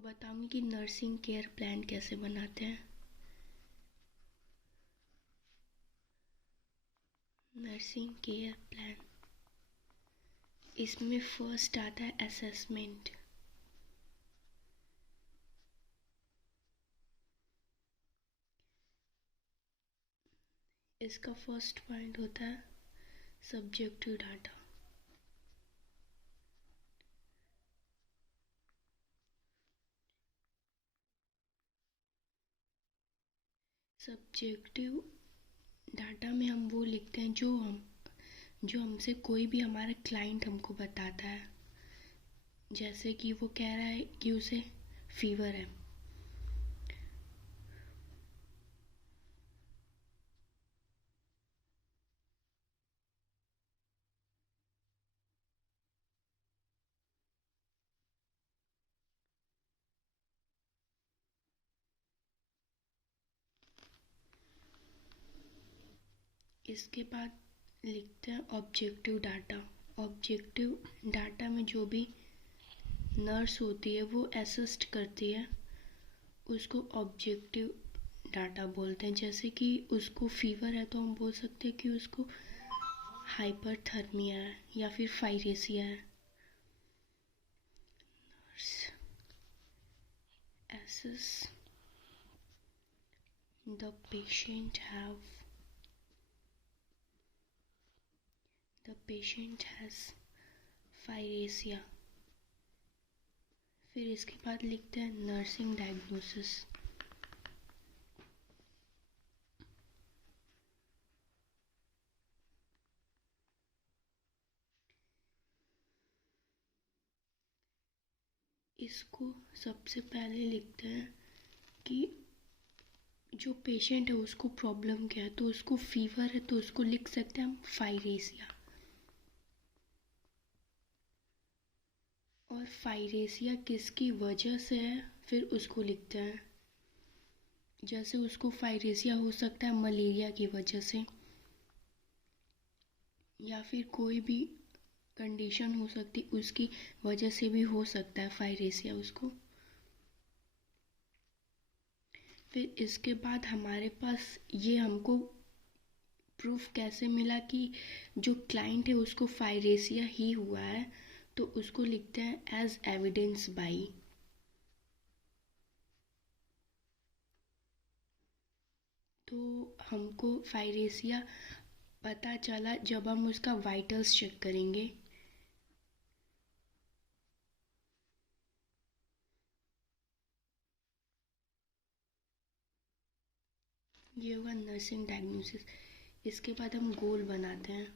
तो बताऊंगी कि नर्सिंग केयर प्लान कैसे बनाते हैं। नर्सिंग केयर प्लान, इसमें फर्स्ट आता है असेसमेंट। इसका फर्स्ट पॉइंट होता है सब्जेक्टिव डाटा। सब्जेक्टिव डाटा में हम वो लिखते हैं जो हमसे कोई भी हमारा क्लाइंट हमको बताता है। जैसे कि वो कह रहा है कि उसे फीवर है, इसके बाद लिखते हैं ऑब्जेक्टिव डाटा। ऑब्जेक्टिव डाटा में जो भी नर्स होती है वो असिस्ट करती है, उसको ऑब्जेक्टिव डाटा बोलते हैं। जैसे कि उसको फीवर है तो हम बोल सकते हैं कि उसको हाइपरथर्मिया है या फिर फाइरेसिया है। Nurse assess the patient has फाइरेसिया। फिर इसके बाद लिखते हैं नर्सिंग डायग्नोसिस। इसको सबसे पहले लिखते हैं कि जो पेशेंट है उसको प्रॉब्लम क्या है। तो उसको फीवर है तो उसको लिख सकते हैं हम फाइरेसिया। और फाइरेसिया किसकी वजह से है फिर उसको लिखते हैं। जैसे उसको फाइरेसिया हो सकता है मलेरिया की वजह से, या फिर कोई भी कंडीशन हो सकती उसकी वजह से भी हो सकता है फाइरेसिया उसको। फिर इसके बाद हमारे पास ये हमको प्रूफ कैसे मिला कि जो क्लाइंट है उसको फाइरेसिया ही हुआ है, तो उसको लिखते हैं एज एविडेंस बाई। तो हमको फाइरेसिया पता चला जब हम उसका वाइटल्स चेक करेंगे। ये होगा नर्सिंग डायग्नोसिस। इसके बाद हम गोल बनाते हैं।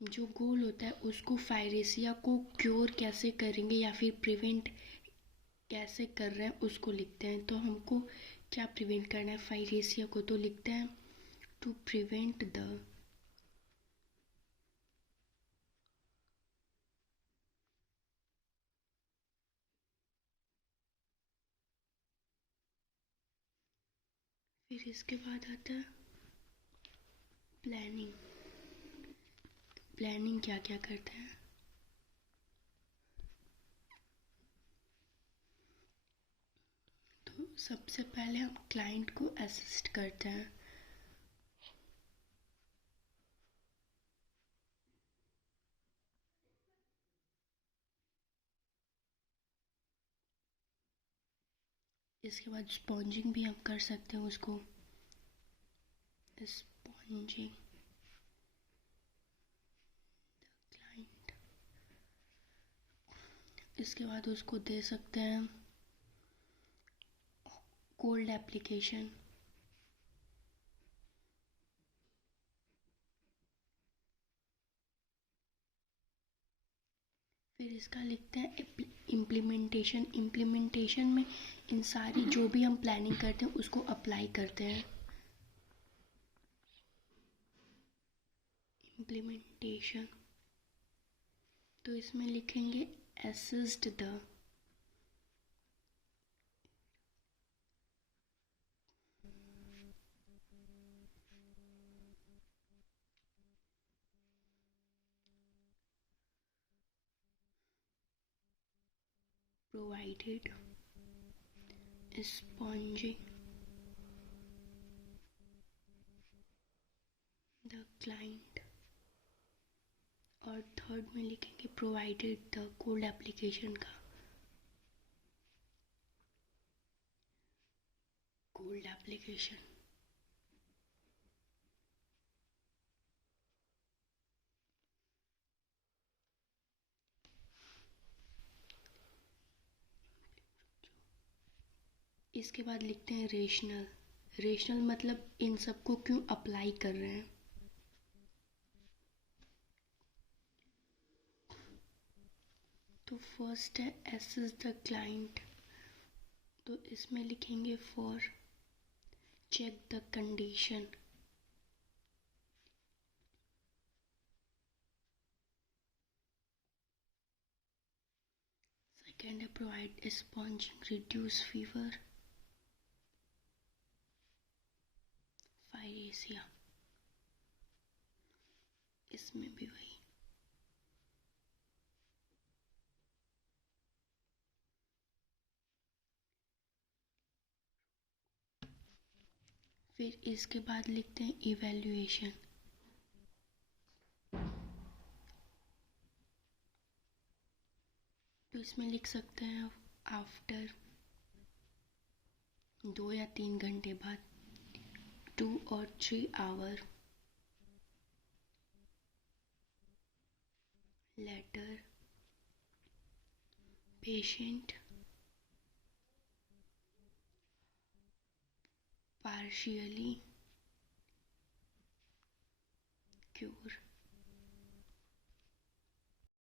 जो गोल होता है उसको फाइरेसिया को क्योर कैसे करेंगे या फिर प्रिवेंट कैसे कर रहे हैं उसको लिखते हैं। तो हमको क्या प्रिवेंट करना है फाइरेसिया को, तो लिखते हैं टू प्रिवेंट द फिर इसके बाद आता है प्लानिंग। प्लानिंग क्या क्या करते हैं। तो सबसे पहले हम क्लाइंट को असिस्ट करते हैं। इसके बाद स्पॉन्जिंग भी हम कर सकते हैं उसको, स्पॉन्जिंग क्लाइंट। इसके बाद उसको दे सकते हैं कोल्ड एप्लीकेशन। फिर इसका लिखते हैं इम्प्लीमेंटेशन। इम्प्लीमेंटेशन में इन सारी जो भी हम प्लानिंग करते हैं उसको अप्लाई करते हैं। इम्प्लीमेंटेशन, तो इसमें लिखेंगे assist the. provided sponging the client, और थर्ड में लिखेंगे प्रोवाइडेड द कोल्ड एप्लीकेशन का कोल्ड एप्लीकेशन। इसके बाद लिखते हैं रेशनल। रेशनल मतलब इन सबको क्यों अप्लाई कर रहे हैं। तो फर्स्ट है एसेस द क्लाइंट, तो इसमें लिखेंगे for check the condition. Second है provide sponging reduce fever pyrexia, इसमें भी वही। फिर इसके बाद लिखते हैं इवैल्यूएशन। तो इसमें लिख सकते हैं आफ्टर 2 या 3 घंटे बाद, 2 or 3 hour later patient partially cure।